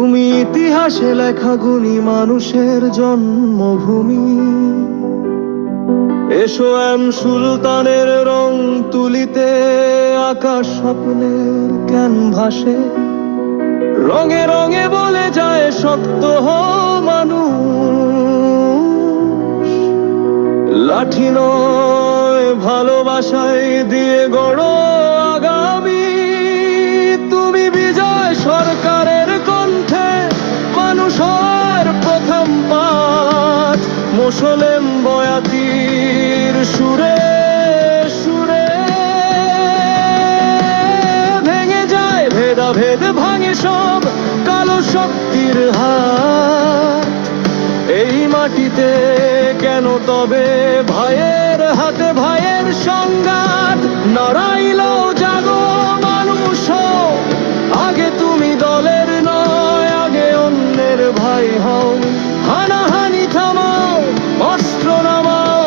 তুমি ইতিহাসে লেখা গুণী মানুষের জন্মভূমি। এসো এম সুলতানের রং তুলিতে আকাশ স্বপ্নের ক্যানভাসে, রঙে রঙে বলে যায় শক্ত হও মানুষ। লাঠি নয় ভালোবাসায় দিয়ে গড়ো আগামী। তুমি বিজয় সরকারের কণ্ঠে মানুষ হওয়ার প্রথম পাঠ, মোসলেম বয়াতির সুরে সুরে। ভেঙে যায় ভেদাভেদ, ভাঙে সব কালো শক্তির হাত। এই মাটিতে কেন তবে ভাইয়ের হাতে ভাইয়ের সংঘাত? নড়াইলেও জাগো মানুষ হও, আগে তুমি দলের নয়, আগে অন্যের ভাই হও। হানাহানি থামাও, অস্ত্র নামাও,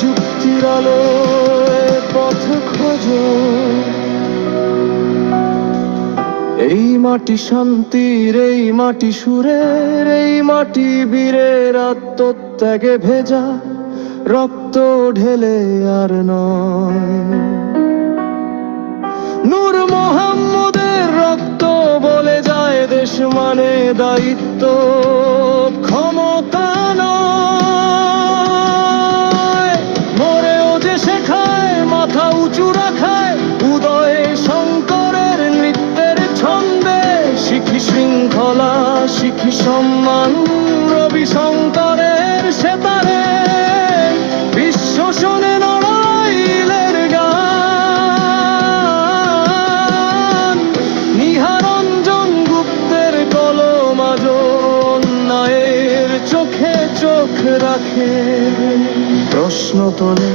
যুক্তির আলোয় পথ খোঁজো। এই মাটি শান্তির, এই মাটি সুরের, এই মাটি বীরের আত্মত্যাগে ভেজা, রক্ত ঢেলে আর নয়। নূর মোহাম্মদের রক্ত বলে যায় দেশ মানে দায়িত্ব, ক্ষমতা নয়। মরেও যে শেখায় মাথা উঁচু রাখায়, উদয় শঙ্করের নৃত্যের ছন্দে। শিখি শৃঙ্খলা, শিখি সম্মান, রবি শঙ্করের সেতারে। বিশ্ব শোনে নড়াইলের গান, নিহারঞ্জন গুপ্তের কলম আজো অন্যায়ের চোখে চোখ রাখে। প্রশ্ন তোলে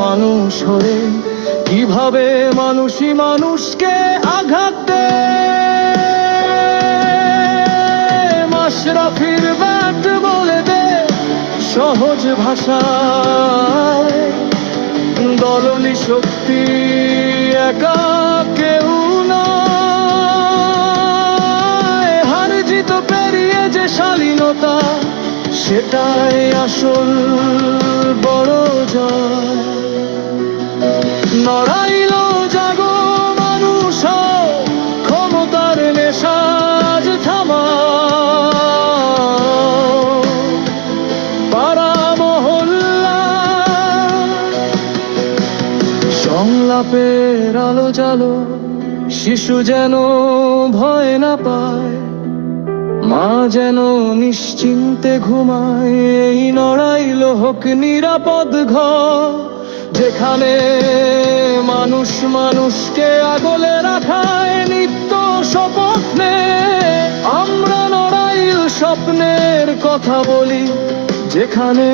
মানুষ হয়ে কিভাবে মানুষই মানুষকে আঘাত দেয়। মাশরাফির ব্যাট বলে দে সহজ ভাষায়, দলনি শক্তি একা কেউ নয়। হার জিত পেরিয়ে যে শালীনতা, সেটাই আসল বড় জয়। নড়াইলো জাগো মানুষ হও, ক্ষমতার নেশাজ থামাও। পাড়া মহল্লা সংলাপের আলো জালো, শিশু যেন ভয় না পায়, মা যেন নিশ্চিন্তে ঘুমায়। এই নড়াইলো হোক নিরাপদ ঘর, যেখানে মানুষ মানুষকে আগলে রাখায় নিত্য শপথ নে। আমরা নড়াইল স্বপ্নের কথা বলি, যেখানে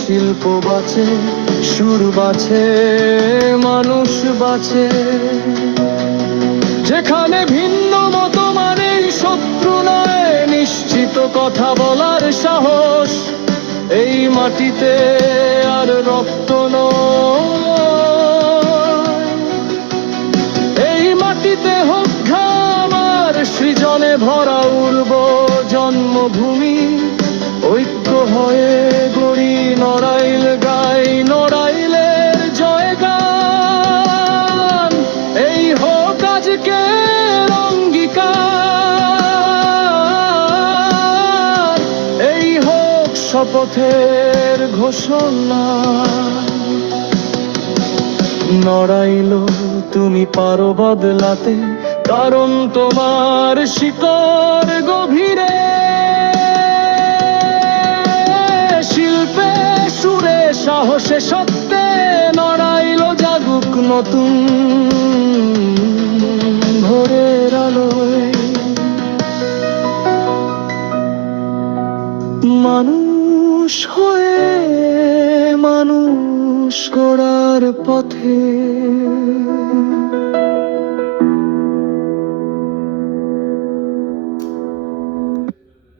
শিল্প বাঁচে, সুর বাঁচে, মানুষ বাঁচে। যেখানে ভিন্ন মত মানেই শত্রু নয়, নিশ্চিত কথা বলার সাহস। এই মাটিতে আর রক্ত নয়, এই মাটিতে হোক ঘাম আর সৃজনে ভরা উর্ব জন্মভূমি। ঐক্য হয়ে গড়ি নড়াইল, গাই নড়াইলের জয়গান। এই হোক আজকের অঙ্গীকার, এই হোক শপথের ঘোষণা। নড়াইলো তুমি পারো বদলাতে, কারণ তোমার শিকড় গভীরে। শিল্পে সুরে সাহসে সত্যে, নড়াইলো জাগুক নতুন ভোরের আলোয়। মানুষ হয়ে মানুষ গড়ার পথে।